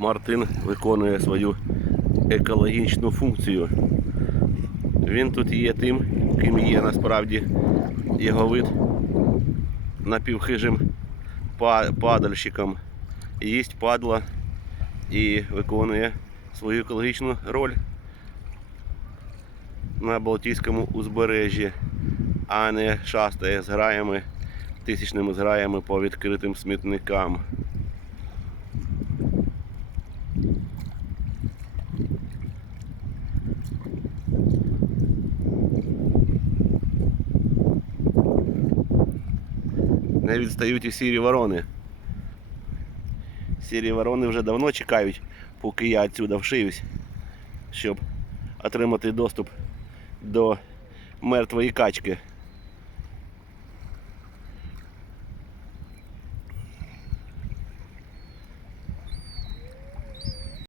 Мартин виконує свою екологічну функцію. Він тут є тим, ким є насправді його вид напівхижим падальщиком. Їсть падла і виконує свою екологічну роль на Балтійському узбережжі, а не шастає зграями, тисячними зграями по відкритим смітникам. Не відстають і сірі ворони. Сірі ворони вже давно чекають, поки я відсюди вшиюсь, щоб отримати доступ до мертвої качки.